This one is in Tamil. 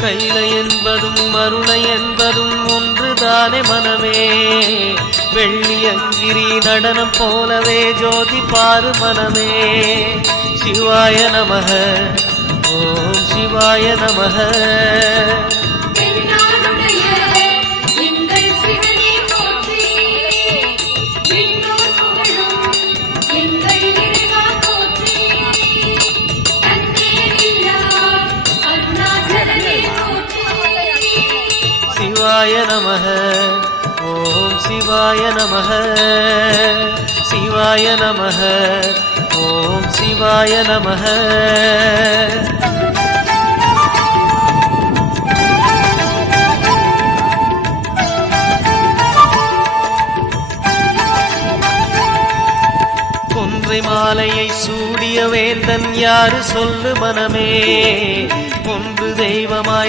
கைலை என்பதும் மருணை என்பதும் ஒன்றுதானே மனமே. வெள்ளியங்கிரி நடனம் போலவே ஜோதி பாரு மனமே. சிவாய நமக ஓம் சிவாய நமக. சிவாய நமக ஓம் சிவாய நமக. சிவாய நமக ஓம் சிவாய நமக. கொன்றை மாலையை சூடிய வேந்தன் யாரு சொல்லு மனமே. ஒன்று தெய்வமாய்